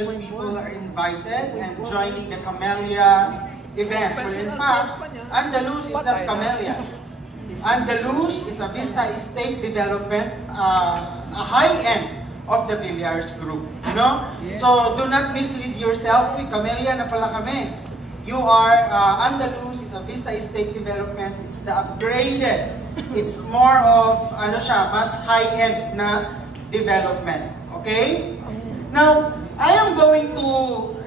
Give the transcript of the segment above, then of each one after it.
Andalus people are invited and joining the Camellia event. Well, in fact, Andalus is not Camellia. Andalus is a Vista Estate development, a high-end of the Villars group. You know? So do not mislead yourself. Uy, Camellia na pala kami. You are, Andalus is a Vista Estate development. It's the upgraded. It's more of, ano siya, mas high-end na development. Okay? Now, I am going to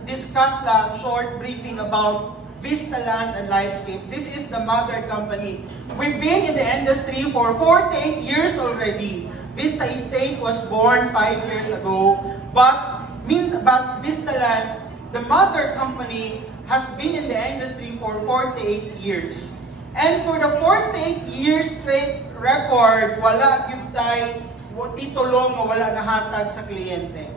discuss a short briefing about Vista Land and Lifescape. This is the mother company. We've been in the industry for 48 years already. Vista Estate was born 5 years ago, but Vista Land, the mother company, has been in the industry for 48 years. And for the 48 years straight record, wala yun tayo titulong o wala nahatag sa kliyente.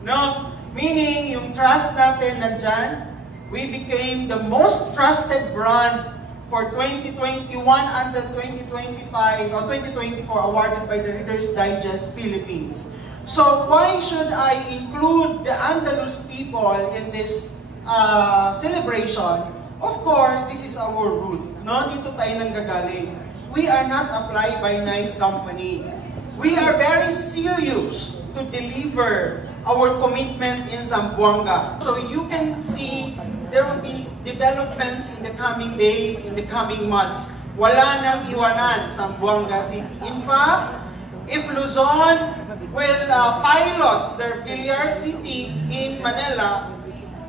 No? Meaning, yung trust natin nandyan, we became the most trusted brand for 2021 until 2025 or 2024 awarded by the Reader's Digest Philippines. So why should I include the Andalus people in this celebration? Of course, this is our root. No? Dito tayo nanggagaling. We are not a fly-by-night company. We are very serious to deliver our commitment in Zamboanga. So you can see there will be developments in the coming days, in the coming months. Wala nang iwanan Zamboanga City. In fact, if Luzon will pilot their Villar City in Manila,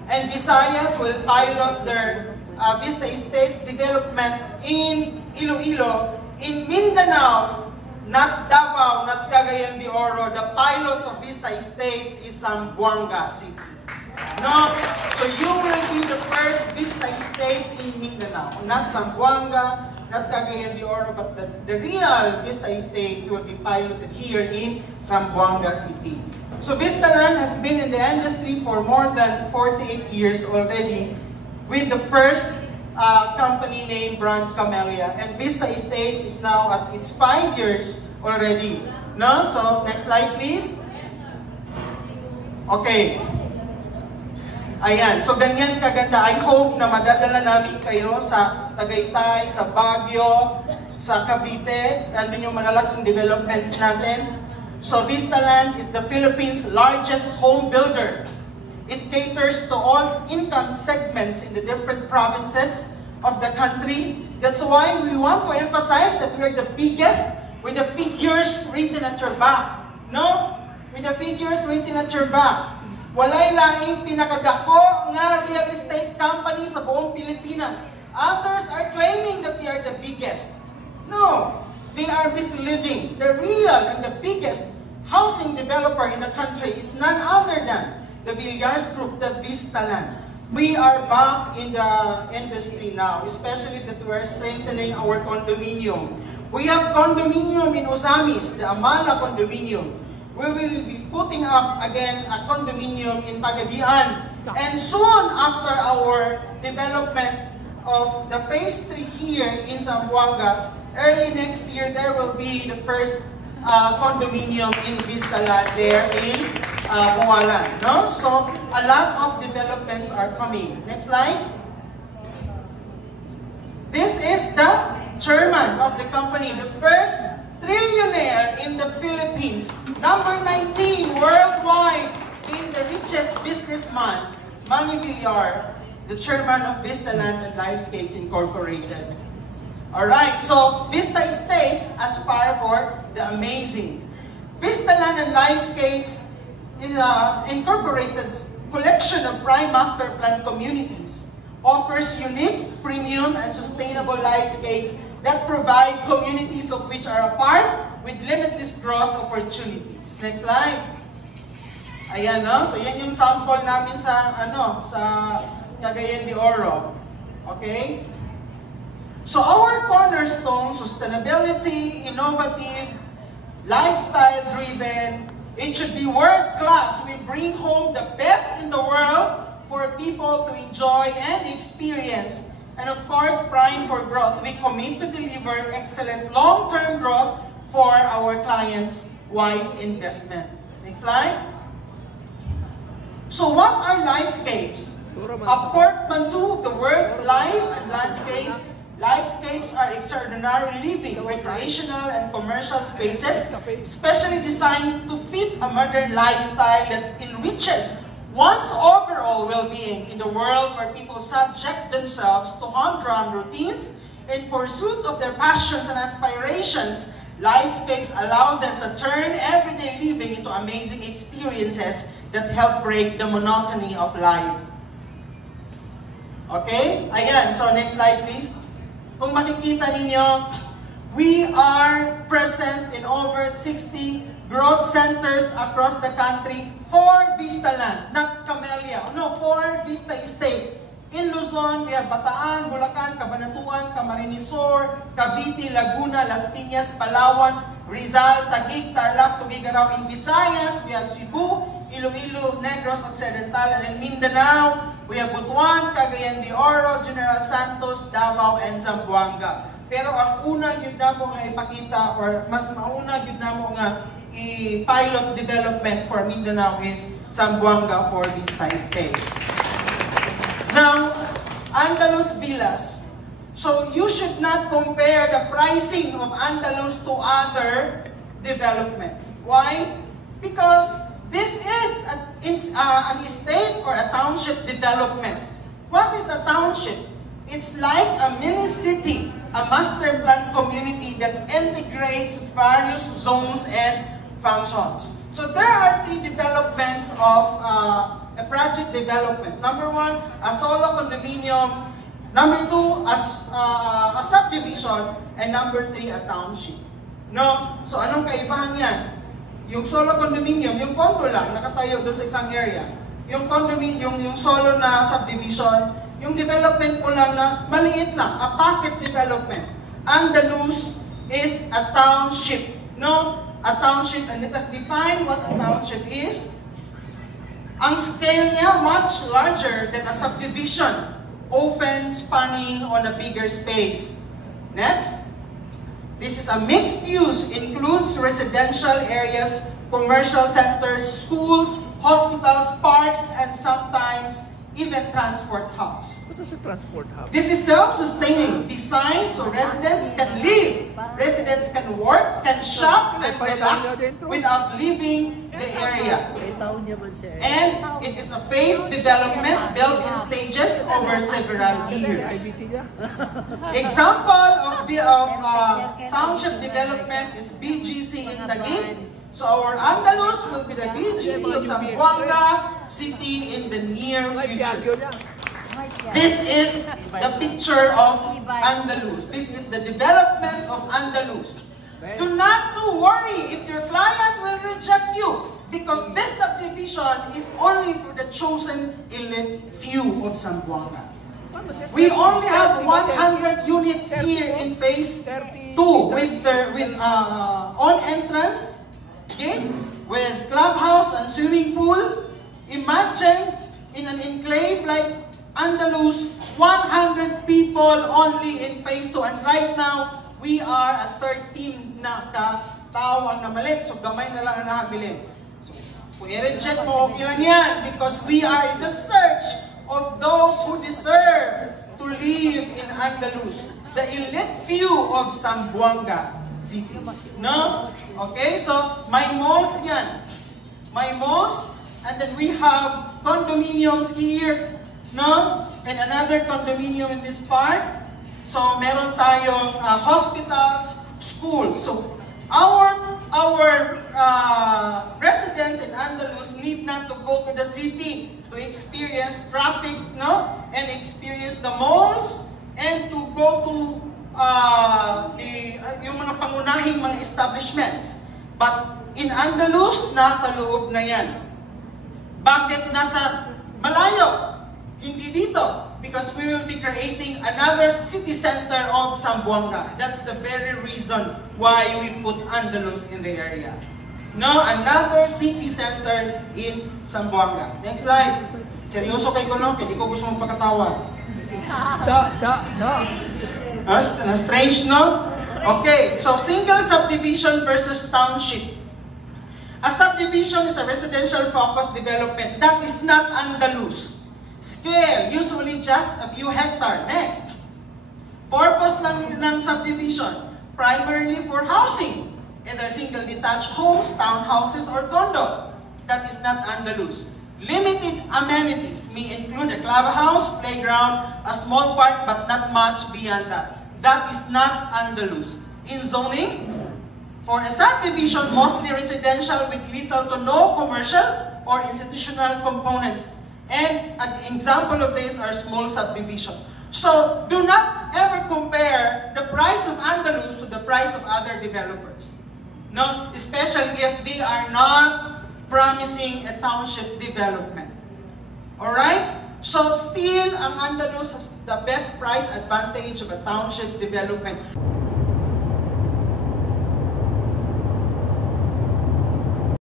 and Visayas will pilot their Vista Estates development in Iloilo, in Mindanao, not Davao, not Cagayan de Oro, the pilot of Vista Estates is Zamboanga City. No? So you will be the first Vista Estates in Mindanao. Not Zamboanga, not Cagayan de Oro, but the real Vista Estate will be piloted here in Zamboanga City. So Vista Land has been in the industry for more than 48 years already with the first company named Brand Camellia. And Vista Estate is now at its 5 years already. No? So, next slide please. Okay. Ayan. So, ganyan kaganda. I hope na madadala namin kayo sa Tagaytay, sa Baguio, sa Cavite. Nandun yung malalaking developments natin. So, Vista Land is the Philippines' largest home builder. It caters to all income segments in the different provinces of the country. That's why we want to emphasize that we are the biggest with the figures written at your back. No? With the figures written at your back. Walay laing pinakadako nga real estate company sa buong Pilipinas. Others are claiming that they are the biggest. No. They are misleading. The real and the biggest housing developer in the country is none other than the Villars Group, the Vista Land. We are back in the industry now, especially that we are strengthening our condominium. We have condominium in Osamis, the Amala condominium. We will be putting up again a condominium in Pagadian. And soon after our development of the phase 3 here in Zamboanga, early next year there will be the first condominium in Vista Land there in Buwalan. No? So, a lot of developments are coming. Next slide. This is the chairman of the company, the first trillionaire in the Philippines, number 19 worldwide in the richest businessman, Manny Villar, the chairman of Vista Land and Lifescapes Incorporated. Alright, so Vista Estates aspire for the amazing. Vista Land and Lifescapes is an incorporated collection of prime master plan communities, offers unique, premium, and sustainable lifescapes that provide communities of which are apart with limitless growth opportunities. Next slide. Ayan, no? So yan yung sample namin sa, sa Cagayan de Oro. Okay? So our cornerstone, sustainability, innovative, lifestyle-driven, it should be world-class. We bring home the best in the world for people to enjoy and experience. And of course, prime for growth. We commit to deliver excellent long-term growth for our clients' wise investment. Next slide. So what are lifescapes? A portmanteau of the words life and landscape. Lifescapes are extraordinary living, recreational, and commercial spaces, specially designed to fit a modern lifestyle that enriches one's overall well-being in the world where people subject themselves to humdrum routines in pursuit of their passions and aspirations. Lifescapes allow them to turn everyday living into amazing experiences that help break the monotony of life. Okay? Ayan. So, next slide, please. Kung makikita ninyo, we are present in over 60 growth centers across the country for Vistaland, not Camellia. No, for Vista Estate. In Luzon, we have Bataan, Bulacan, Cabanatuan, Camarines Sur, Cavite, Laguna, Las Piñas, Palawan, Rizal, Taguig, Tarlac, Tuguegarao. In Visayas, we have Cebu, Iloilo, Negros Occidental, and in Mindanao, we have Butuan, Cagayan de Oro, General Santos, Davao, and Zamboanga. Pero ang una yun na mo nga ipakita, or mas mauna yun na mo nga i-pilot development for Mindanao is Zamboanga for Vista Estates. Now, Andalus Villas. So you should not compare the pricing of Andalus to other developments. Why? Because this is an estate or a township development. What is a township? It's like a mini city, a master plan community that integrates various zones and functions. So there are three developments of a project development. Number one, a solo condominium. Number two, a subdivision. And number three, a township. No? So anong kaibahan yan? Yung solo condominium, yung condo lang, nakatayo doon sa isang area. Yung condominium, yung solo na subdivision, yung development mo lang na maliit lang, a pocket development. Andalus is a township. No? A township, and let us define what a township is. Ang scale niya much larger than a subdivision, often spanning on a bigger space. Next. This is a mixed use, includes residential areas, commercial centers, schools, hospitals, parks, and sometimes even transport hubs. What is a transport hub? This is self-sustaining, designed so residents can live, residents can work, can shop, and relax without leaving the area. And it is a phased development built in stages over several years. Example of township development is BGC in Taguig. So our Andalus will be the BGC of Zamboanga City in the near future. This is the picture of Andalus. This is the development of Andalus. Do not worry if your client will reject you, because this subdivision is only for the chosen elite few of Zamboanga. We only have 100 units here in phase 2 with on entrance gate, with clubhouse and swimming pool. Imagine in an enclave like Andalus, 100 people only in phase 2. And right now, we are at 13 na katao ang namalit. So gamay na lang ang nakabilin. So kung i-reject mo, okay lang yan. Because we are in the search of those who deserve to live in Andalus. The elite few of Zamboanga City. No? Okay, so may malls yan. May malls, and then we have condominiums here, no? And another condominium in this part. So meron tayong hospitals, schools. So our residents in Andalus need not to go to the city to experience traffic, no? And experience the malls, and to go to yung mga pangunahing mga establishments. But in Andalus, nasa loob na yan. Bakit nasa malayo? Hindi dito. Because we will be creating another city center of Zamboanga. That's the very reason why we put Andalus in the area. No, another city center in Zamboanga. Next slide. Seryoso kay ko, no? Hindi ko gusto mong pagkatawa. Strange, no? Okay, so single subdivision versus township. A subdivision is a residential focused development. That is not Andalus. Scale, usually just a few hectares. Next. Purpose ng subdivision, primarily for housing. Either single detached homes, townhouses, or condo. That is not Andalus. Limited amenities may include a clubhouse, playground, a small park, but not much beyond that. That is not Andalus. In zoning, for a subdivision, mostly residential with little to no commercial or institutional components. And an example of this are small subdivision. So, do not ever compare the price of Andalus to the price of other developers. No? Especially if they are not promising a township development. Alright? So, still, ang Andalus has the best price advantage of a township development.